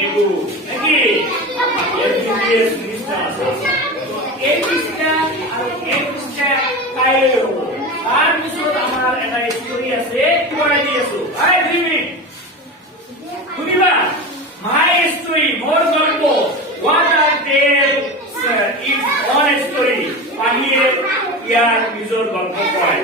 এগু নাকি এমবিবিএস পৃষ্ঠা আছে তো এই পৃষ্ঠা আর এই পৃষ্ঠা পাইলেও তার পিছত আমার এটা স্টোরি আছে পড়াই দিয়েছো আই রিড শুনিবা মাই স্টোরি মোর গল্প what are tell is on story পাহিয়ে ইয়ার নিজর গল্প কয়